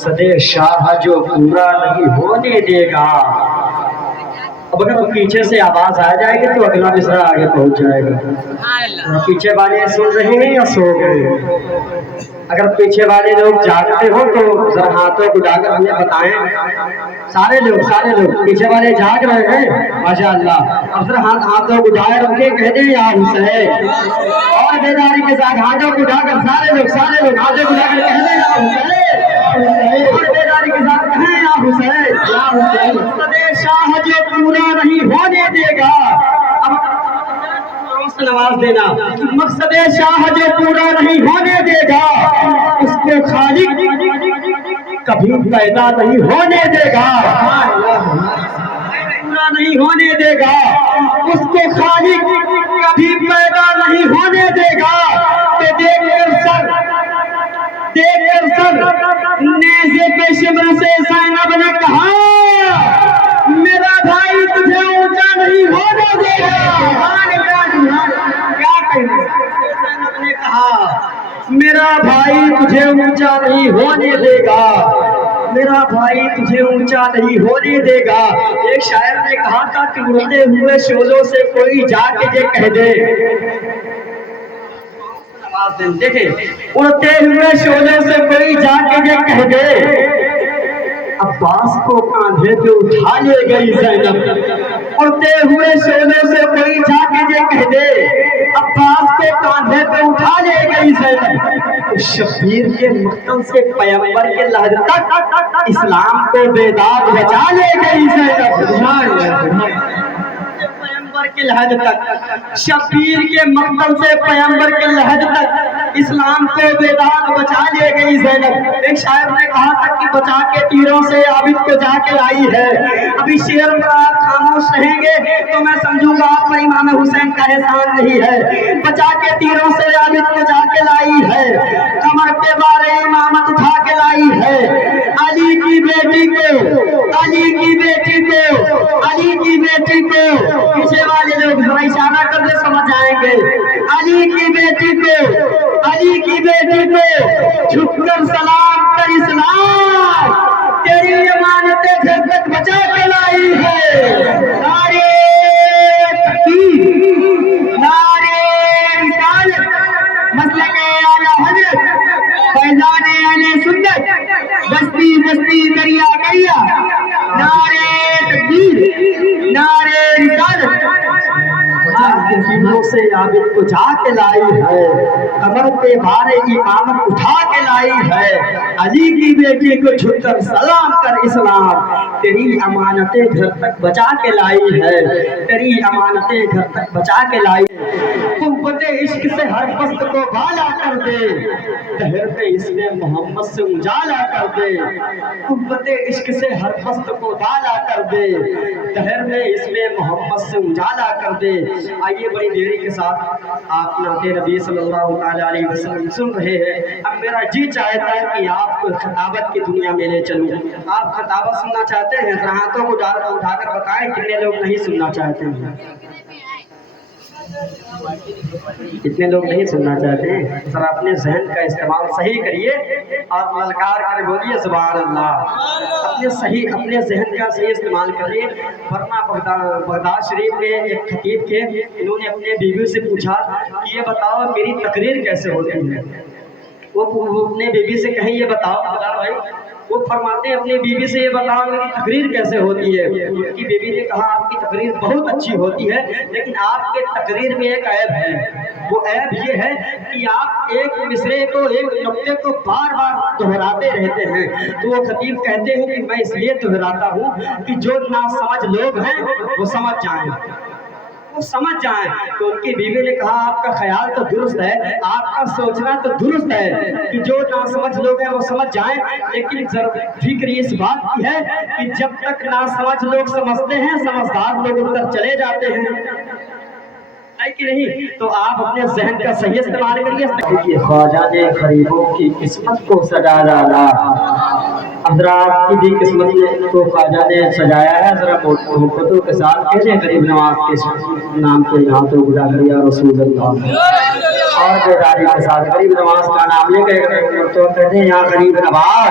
مقصد شاہ جو پورا نہیں ہونے دے گا. اب اگر پیچھے سے آواز آ جائے گی تو اگلا مصرع آگے پہنچ جائے گا. پیچھے والے سن رہے ہیں یا سو گئے؟ اگر پیچھے والے لوگ جاگتے ہو تو ذرا ہاتھوں کو اٹھا کر ہمیں بتائیں. سارے لوگ پیچھے والے جاگ رہے ہیں ماشاء اللہ. اب ذرا ہاتھوں کو اٹھائے رکھ کے کہہ دیں یا حسین. اور بیداری کے ساتھ ہاتھوں کو اٹھا کر سارے لوگ ہاتھوں کو اٹھا کر کہہ دیں یا حسین. اور بیداری کے ساتھ کہیں یا حسین. مقصد شاہ جو پورا نہیں ہونے دے گا. نواز دینا. مقصد شاہ جو پورا نہیں ہونے دے گا اس کو خالق کبھی پیدا نہیں ہونے دے گا. پورا نہیں ہونے دے گا اس کو خالق کبھی پیدا نہیں ہونے دے گا. تو دیکھ کر سر نیزے پہ شمر سے زینب نے کہا میرا بھائی تجھے اونچا نہیں ہونے دے گا. کیا کہنا؟ زینب نے کہا میرا بھائی تجھے اونچا نہیں ہونے دے گا. میرا بھائی تجھے اونچا نہیں ہونے دے گا. ایک شاعر نے کہا تھا کہ اڑتے ہوئے شعلوں سے کوئی جا کے یہ کہہ دے. دیکھیں اڑتے ہوئے شعلوں سے کوئی جا کے یہ کہہ دے عباس کو کاندھے پہ اٹھا لے گئی زینب. اڑتے ہوئے شعلوں سے کوئی جا کے یہ کہہ دے عباس کو کاندھے پہ اٹھا لے گئی زینب. شبیر کے مقتل سے پیغمبر کے لحد تک اسلام کو بیداد بچا لے گئی زینب. پیغمبر کے لحد تک شبیر کے مقتل سے پیغمبر کے لحد تک اسلام کو بیداد بچا لے گئی زینب. ایک شاعر نے کہا تھا کہ بچا کے تیروں سے عابد کو جا کے لائی ہے. ابھی شعر مراد خاموش رہیں گے تو میں سمجھوں گا آپ پر امام حسین کا احسان نہیں ہے. بچا کے تیروں سے عابد کو جا کے لائی ہے. کمر پہ بارے امامت اٹھا کے لائی ہے. علی کی بیٹی کو پیچھے والے لوگ ذرا اشارہ کر دے سمجھ آئیں گے. علی کی بیٹی کو جھک کر سلام کر اسلام تیری امانتیں گھر تک بچا کے لائی ہے. نعرے تکبیر نعرے رسالت مسلک اعلی حضرت فیضان اہل سنت بستی دریا. نعرے تکبیر نعرے رسالت سے عابد کو جا کے لائی ہے. کمر پہ بھارے امامت اٹھا کے لائی ہے. علی کی بیٹی کو جھک کر سلام کر اسلام تیری امانتیں گھر تک بچا کے لائی ہے. تیری امانتیں گھر تک بچا کے لائی ہے. قوت عشق سے ہر فصل کو بالا کر دے. دہر پہ اس نے محمد سے اجالا کر دے. قوت عشق سے ہر فصل کو بالا کر دے. دہر میں اس میں محمد سے اجالا کر دے. آئیے بڑی دیری کے ساتھ آپ نعت نبی صلی اللہ تعالی علیہ وسلم سن رہے ہیں. اب میرا جی چاہتا ہے کہ آپ کو خطابت کی دنیا میں لے چلوں. آپ خطابت سننا چاہتے ہیں؟ ہاتھوں کو اٹھا کر بتائیں کتنے لوگ نہیں سننا چاہتے ہیں. کتنے لوگ نہیں سننا چاہتے ہیں؟ سر اپنے ذہن کا استعمال صحیح کریے اور للکار کر بولیے سبحان اللہ. اپنے ذہن کا صحیح استعمال کریے. ورنہ بغداد شریف میں ایک خطیب تھے, انہوں نے اپنے بیوی سے پوچھا کہ یہ بتاؤ میری تقریر کیسے ہوتی ہے. وہ اپنے بیوی سے کہیں یہ بتاؤ بھائی. وہ فرماتے ہیں اپنی بیوی سے یہ بتاؤ میری تقریر کیسے ہوتی ہے. ان کی بیوی نے کہا آپ کی تقریر بہت اچھی ہوتی ہے لیکن آپ کے تقریر میں ایک عیب ہے. وہ عیب یہ ہے کہ آپ ایک مصرعے کو ایک نقطے کو بار بار دہراتے رہتے ہیں. تو وہ خطیب کہتے ہیں کہ میں اس لیے دہراتا ہوں کہ جو ناسمجھ لوگ ہیں وہ سمجھ جائیں. تو ان کی بیوی نے کہا آپ کا خیال تو درست ہے, آپ کا سوچنا تو درست ہے کہ جو ناسمجھ لوگ ہیں وہ سمجھ جائیں, لیکن فکر اس بات کی ہے کہ جب تک ناسمجھ لوگ سمجھتے ہیں سمجھدار لوگ ادھر چلے جاتے ہیں کہ نہیں. تو آپ اپنے ذہن کا صحیح استعمال کریے. خواجہ نے غریبوں کی قسمت کو سجا ڈالا. اب ذرا آپ کی بھی قسمت کو خواجہ نے سجایا ہے. ذرا محبتوں کے ساتھ کہتے ہیں غریب نواز کے نام کے یہاں تو گدا کریا رسول اللہ. اور بیداری کے ساتھ غریب نواز کا نام لے کے تو کہتے ہیں یہاں غریب نواز